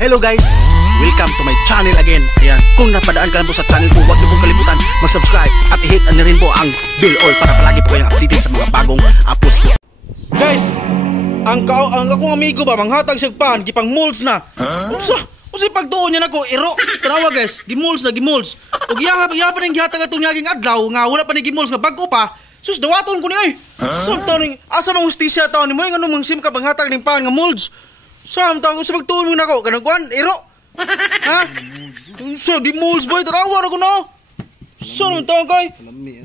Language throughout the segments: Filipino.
Hello guys! Welcome to my channel again. Ayan, kung napadaan ka lang po sa channel ko, huwag niyo pong kalimutan mag-subscribe at i-hit na rin po ang bell all para palagi po kayong updated sa mga bagong uploads ko. Guys, ang akong amigo ba, manghatag siya pan, gipang molds na. Usa pagtuon niya nako, iro. Tanawa guys, gimolds na gimolds. Ug iya pa ning gihatag atong nyaging adlaw nga wala pa ni gimolds nga bag-o pa. Sus dawaton ko ni ay. Samtang ning asa mang hustisya taon ni mo ngano mang sim ka panghatag ning pan nga molds. Samtang ko sa pagtuon mo nako, kanang kuan, iro. Ha? So di molds boy, tanawa na ko no. Samtang kay.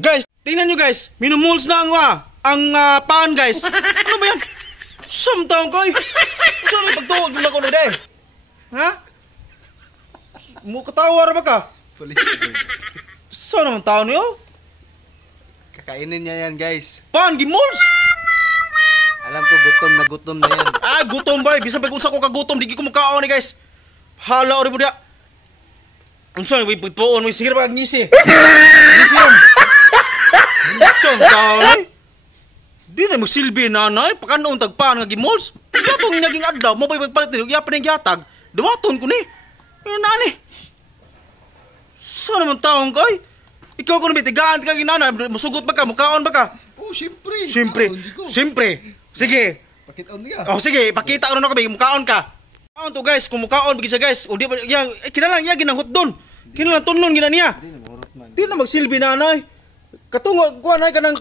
Guys, tingnan niyo guys, minumolds na ang pan guys. Ano ba yan? Samtang kay. So ni pagtuon mo nako de. Ha? Mo katawa ra ba ka? Police. Saan naman tao niyo? Kakainin niya yan, guys. Pan, gimols! Alam ko, gutom na yan. Gutom ba? Bisan pa kung sa ko kagutom, di ko makaon ni guys. Hala, ori mo dia. Unsan, may pagpuon, may sige ba ngisi? Ngisi yun. Unsan, tao ni? Di na magsilbi nanay, pakanoon tagpan nga gimols. Yatong naging adlaw, mo ba pagpalitin, iya pa rin gihatag. Dumaton ko ni. Nani? Saan naman taong kay? Ikaw ko naman, tigaan ka ginana. Masugot ba ka? Mukaon ba ka? Oh, siyempre. Siyempre. Sige. Pakitaon niya. Oh, sige. Pakita ko na kami. Mukaon ka. Mukaon to guys. Kung mukaon, bigyan siya guys. O di ba, kinalang niya, ginanghot doon. Kinalang tunlon, gina niya. Di na magsilbi nanay. Katungo, kuha na, kanang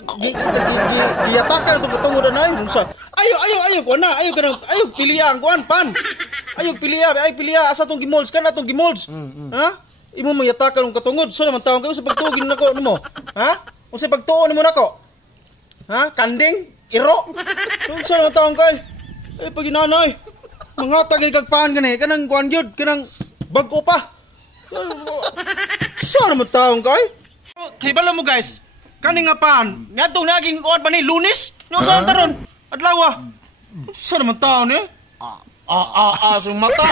giyatakan itong katungo na na. Ayaw, kuha na. Ayaw, pilihan, kuhaan, pan. Ayaw, pilihan. Asa itong gimolds ka na itong gimolds. Ha? Imo mayatakan ng katungod. So naman taong kayo sa pagtuogin na ko mo. Ha? O sa pagtuon mo na ko. Ha? Kanding? Iro? So naman taong kayo. Eh, pag inanay. Manghatag ni kagpaan gani. Kanang kuhan yun. Kanang bag-o pa. So naman taong kayo. Kaya bala mo guys. Kaning nga paan. Ngatong naging kuhan pa ni Lunis. Yung saan taron. Adlawa. So naman taong eh. So mata.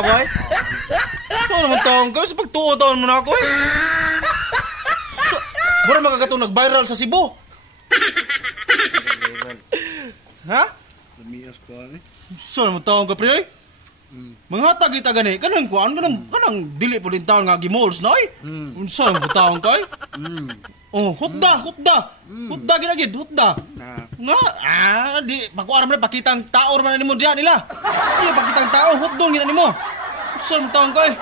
Boy. So naman taong kayo, sa pagtuo-taon mo na ako eh. Mura magkagatong nag-viral sa Cebu. Ha? Lamias ko ani. So naman taong ka pre eh. Manghatag kita gani, kanang kuan, kanang dili po din taon nga gimols na eh. Unsa naman taong kayo? Oh, hutda. Hutda ginagid, hutda. Nga, di, pakuaram na, pakitang tao naman na nimo diyan nila. Iya, pakitang tao, hutdong gina nimo. Saan taong kayo?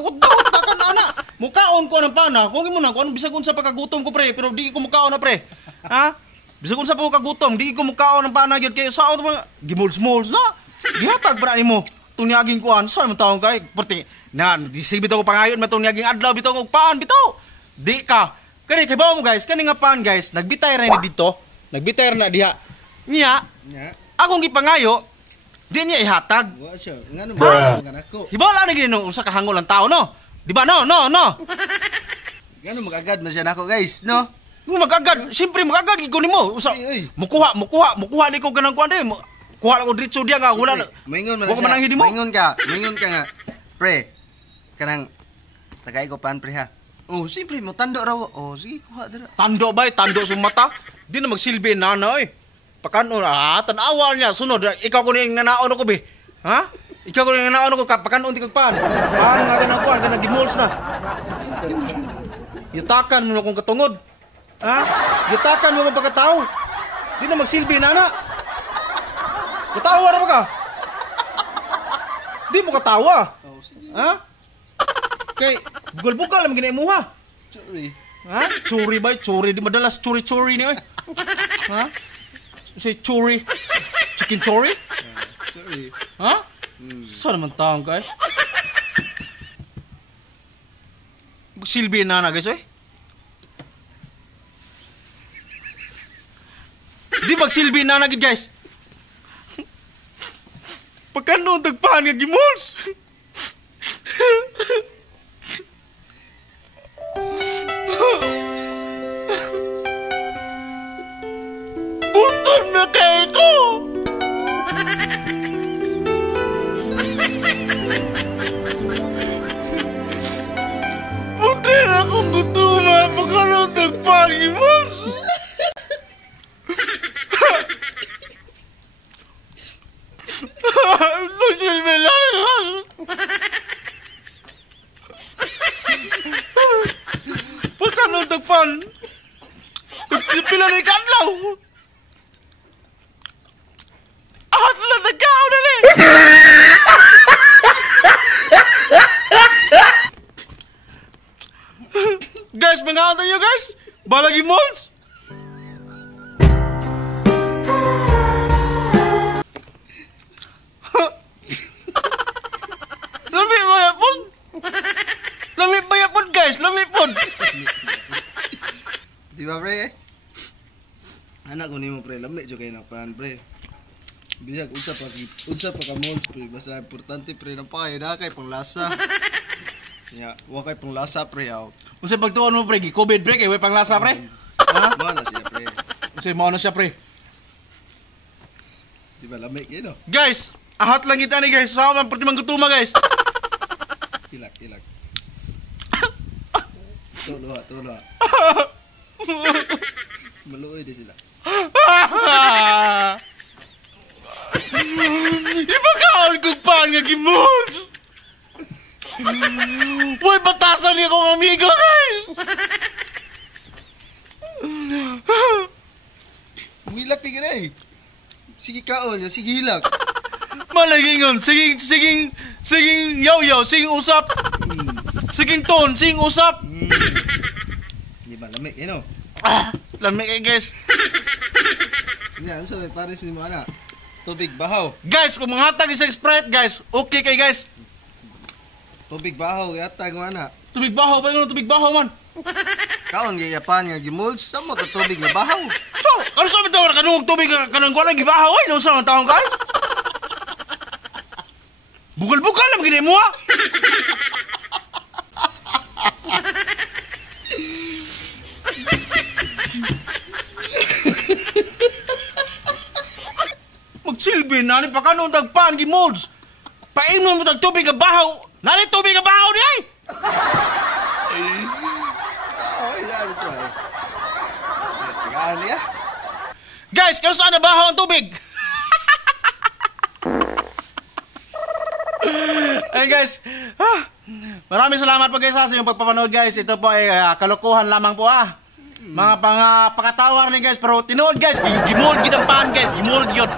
Hutda ka na, ana. Mukaon ko ng pana. Kung imo na, kung bisag unsa pagkagutom ko, pre, pero di ko mukaon na, pre. Ha? Bisag unsa pagkagutom, di ko mukaon ng pana, gyud kay sao to mga gimols-mols na. Gihatag para nimo. Tunyaging kuan, saan mo taong kayo? Perti, na, disig bitaw ko pangayon, matunyaging adlaw, bitaw ko paan, bitaw. Di ka. Kani, kay bawa mo guys, kani nga paan guys, nagbitay rin dito, nagbitay na diha. Niya, akong gipangayo, di niya ihatag. Wa siya, ngano ba nga nako. Hibala na gino usa ka hangol ang tao no. Di ba no? Ngano magagad man siya nako guys, no? Mo magagad, siyempre magagad gid ko nimo. Usa. Mukuha ni ko ganang kuan mo. Kuha ko diretso dia nga wala na. Maingon man siya. Maingon ka nga. Pre. Kanang tagay ko pan pre ha. Oh, siyempre mo tando raw. Oh, sige kuha dira. Tando ba? Tando sa mata. Di na magsilbi nanay. Pakano tanawa niya sunod. Ikaw ko ning nanaon ko be. Ha? Ikaw ko ning nanaon ko pakano ti kagpan. Paano nga ganang kuan ganang gimols na. Yutakan mo kung katungod. Ha? Yutakan mo kung pagkatao. Di na magsilbi nana. Katawa na ba ka? Di mo katawa. Ha? Okay, bugal-bugal naman ginay mo ha. Sorry. Ha? Churi ba? Churi. Di madalas churi-churi niya eh. Ha? Say churi. Chicken churi? Sorry. Ha? Saan naman taong ka eh? Silbi na guys eh. Di magsilbi na gid guys. Pagkano tagpahan nga gimols? Gutom na kayo ko! Puti na akong gutuman. Pagkano tagpahan nga gimols? na ni kadlaw. Ahat na nagkaw na ni. Guys, mangawatan nyo guys. Balagi molds. Lami bayapon. Lami bayapon guys, lami pon. Di ba pre? Anak ko nimo pre, lami jud kay napan pre. Bisag unsa pa ka molds pre, basta importante pre na pa na kay panglasa. Ya, wa kay panglasa pre aw. Unsa pagtuon mo pre, gi-COVID pre kay way panglasa pre? Ha? Mo na siya pre. Unsa mo na siya pre? Di ba lami kay no? Guys, ahat lang kita ni guys. Sa man perti manggutuma guys. Ilak. Tolo. Maluoy di sila. Ibakaon kong pan nga gimos. Uy, batasan niya kong amigo guys. Hilak ni gani. Sige kaon, sige hilak. Malagingon, siging yaw, siging usap. Siging ton, siging usap. Di ba lami kay no? Lamig eh guys. Yan, so pares ni mo ana. Tubig bahaw. Guys, kung manghatag isang Sprite guys, okay kay guys. Tubig bahaw yata ko ana. Tubig bahaw, ba yun tubig bahaw man? Kaon gayapan nga gimolds sa mo ka tubig na bahaw. So, ano sa mga tawag kanong tubig kanang kuwan gibahaw ay, nung sa mga taong kay? Bukal-bukal lang gini mo ha? Magsilbi, nani pa ka nung tagpaan gimolds. Painom mo tag tubig nga bahaw. Nani tubig nga bahaw di ay? Oh, yan ito ay. Tigaan niya. Guys, kano saan nabahaw ang tubig? Ayun guys, maraming salamat po guys sa inyong pagpapanood guys. Ito po ay kalokohan lamang po mga pakatawar ni guys. Pero tinood guys, gimold gid ang pan guys, gimold yun.